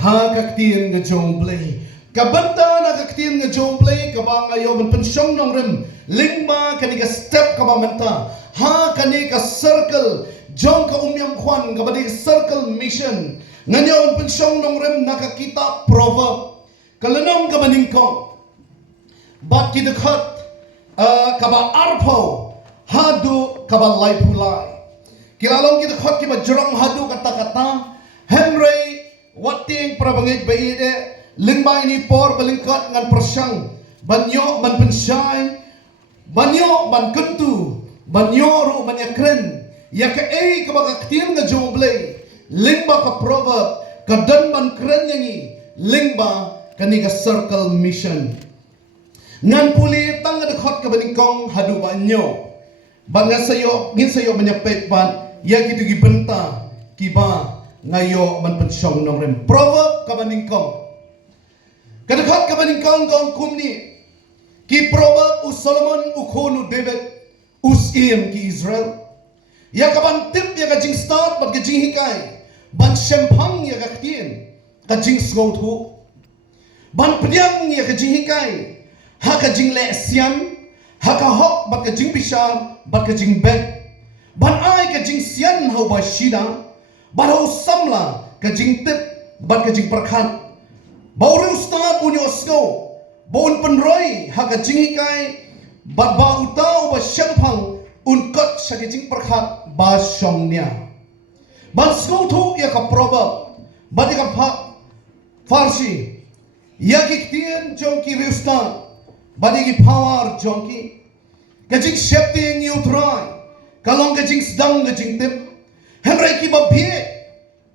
ha kaktin nga jong play. Kabanta na kaktin nga jong play kabang ayo man pensyong nong rim lingba kaniga step kabamanta ha kaniga circle jong ka umyam kwan kabadi circle mission nganyo man pensyong nong rim nakakita proverb kalanong kamaningkong bat kidakhat kaba arpo hadu kaba laipulai kilalong kidakhat kiba jurang hadu kata-kata Henry wating prabangit baide lingba ini por balingkat ngan persyang banyo ban pensyai banyo ban kentu banyo ru banyakren ya ka kabaga ktin nga joblay lingba ka proverb kadan ban kren yangi lingba kaniga circle mission ngan puli tang nga dekhot ka balingkong hadu banyo banga sayo ngin sayo banyapet ban ya gitu gibenta kiba ngayo man pensyong nong rem proverb ka balingkong kadakhat ka balingkong kong kumni ki proverb u Solomon u khonu David us iem ki Israel ya kaban tip ya ka jing start bat ka jing hikai ban shempang ya ka ktien ka jing sngau thu ban pdiang ya ka jing hikai ha ka jing le sian ha ka hok bat ka jing pisar bat ka jing bet ban ai ka jing sian hau ba shida ban hau samla ka jing tip bat ka jing perkhat bauru start unyo sngau bon penroi ha ka jing hikai bat ba utau ba shempang unkot sa ka jing perkhat ba shongnya ban sngau thu ya ka proverb bat ka farsi ya ki ktien jongki riustan badi ki power jongki kajing shifting you try kalong kajing sedang kajing tip henry ki babie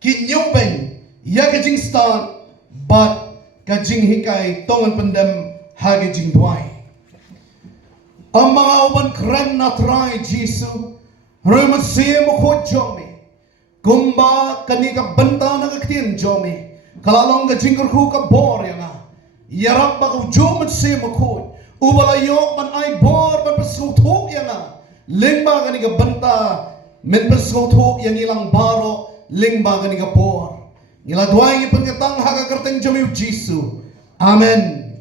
ki nyomben ya kajing start but kajing hikai tongan pendem ha kajing duai ang mga uban kren na try jisu remat siya mo ko jomi kumba kanika benta na kaktin jomi kalalong kajing kurku ka bor yang yarap bakaw jomat siya mo ko ubalayok man ay bor man pasutok yang lingba kaniga benta men pasutok yang ilang baro lingba kaniga bor ila duay ngi pagkatang hagakarteng jamiw Jisu amen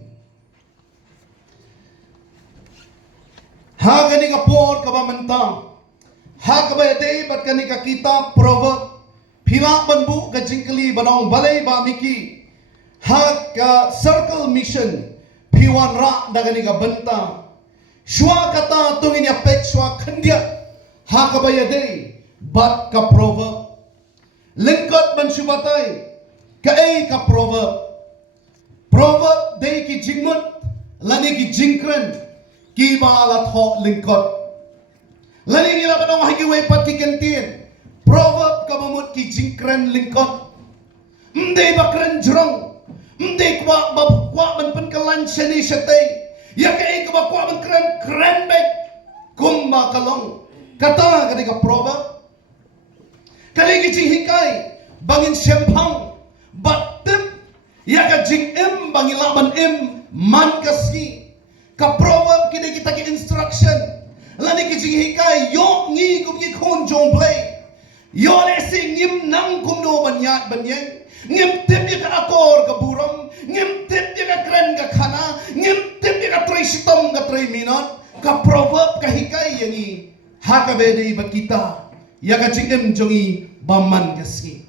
ha kaniga bor kabamenta ha kabayade bat kaniga kita proverb pila banbu ka jingkali banong balay ba miki ha ka circle mission piwan ra daga ni benta shwa kata tungin ya pek shwa khandia ha ka bayade bat ka proverb lingkot man shubatai ka ka proverb dei ki jingmut lani ki jingkren ki balat ho lingkot lani ngila banong hagi way pat ki kentin proverb ka mamut ki jingkren lingkot mde bakren jrong mde kwa man penkalan shani shatay ya ka kwa man kren bek kumba kalong kata ka proverb kaligi jing hikai bangin shempang batim ya ka jing im bangilaman im man kaski ka proverb kini kita ki instruction lani ki jing hikai yok ngi kum ki khon jong play yo le sing ngim nang kum no banyat banyeng ngim tip ya ka akor ka buram ngim tip ya ka kren ka khana ngim tip ya ka tray sitom ka tray minot ka proverb ka hikai yangi ha ka bede bat kita ya ka jingem jongi baman kaski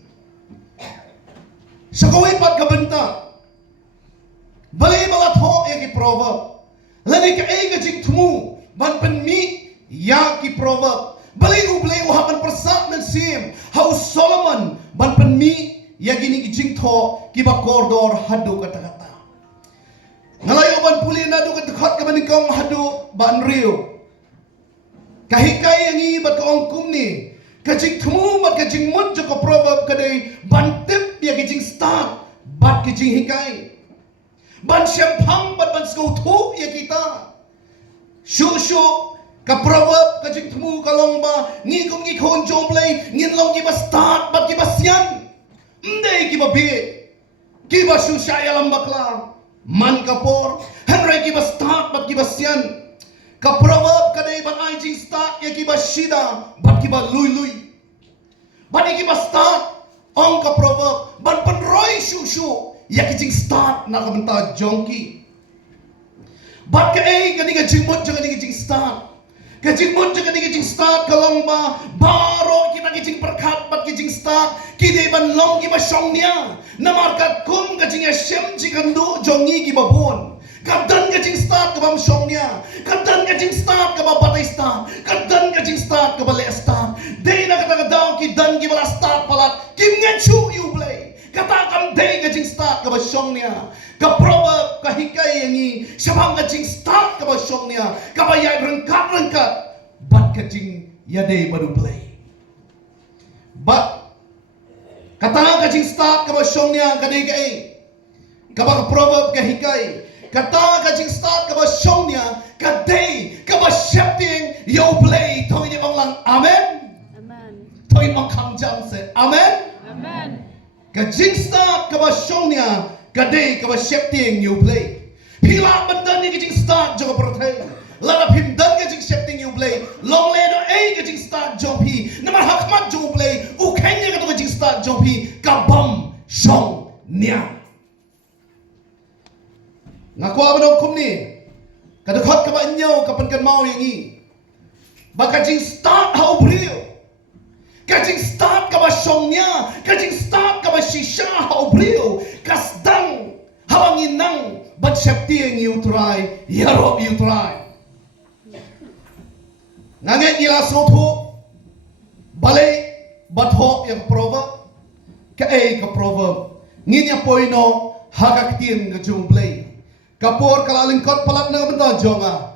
sa kaway pat kabenta balay mga tho ya ki proverb lani ka ka jing tumu ban penmi ya ki proverb balay ublay uhapan persat men sim how Solomon ban penmi ya gini ki jing tho ki ba kordor hadu kata-kata ngalayo ban puli na do katakhat ka manikong hadu ban rio kahikay yang ibat ka ongkum ni kajing tumu bat kajing mun joko proverb kadai bantip ya kajing start bat kajing hikai ban shempang bat ban skautu ya kita shu ka proverb kajing tumu kalong ba ngigum ngikon jomplay ngin long ki ba start bat ki ba sian ndai ki ba bi ki ba shu shaya lambakla man kapor henry ki ba start bat ki ba sian ka proverb kadai ban ai jing start ya ki ba shida bat ki ba lui bat ki ba start ong ka proverb ban penroi shu ya kijing start na kabanta jongki. Bat ka kani ka jingmot jangan ni kijing start. Ka jingmot jangan ni kijing start kalong ba baro kita kijing perkat bat kijing start kide ban long ki ba song nia. Namarkat kum ka jing shem jikandu jongi ki babon. Kadan ka jing start ka bam song nia. Kadan ka jing start ka ba batay start. Kadan ka jing start ka ba le start. Day na kata daw ki dan ki bala start palat. Kim nga chu you play. Kata kam day ka jing start ka ba song nia. Ka proverb ka hikay yangi sabang ka jing start ka ba song nia. Ka ba yay rengkat bat ka jing yaday baru play. But kata ka jing start ka ba song nia ka day ka ka ba proverb ka hikay. Kata ka jing start ka ba song nia ka day ka ba shifting yo play. Thôi ni bang lang amen. Amen. Thôi mang kham jam se amen. Amen. Ka jing start ka ba song nia ka day ka ba shifting yo play. Pila bandan ni ka jing start jo ka protay. Lara pimdan ka jing shifting yo play. Long le no ka jing start jo pi. Namar hakmat jo play. U kanya ka to ka jing start jo pi ka bam song nia. Ngaku apa dong kum ni? Kadakot ka ba inyo kapan kan mau yang i? Baka jing start hau brio. Kajing start ka ba songnya? Kajing start ka ba shisha hau brio? Kasdang hawangin nang but septieng you try, yarop you try. Nganget nila soto balay bathop yang proverb ka proverb. Nginya poino hakaktim nga jumblay. Kapor kalalingkot palat na benda jonga.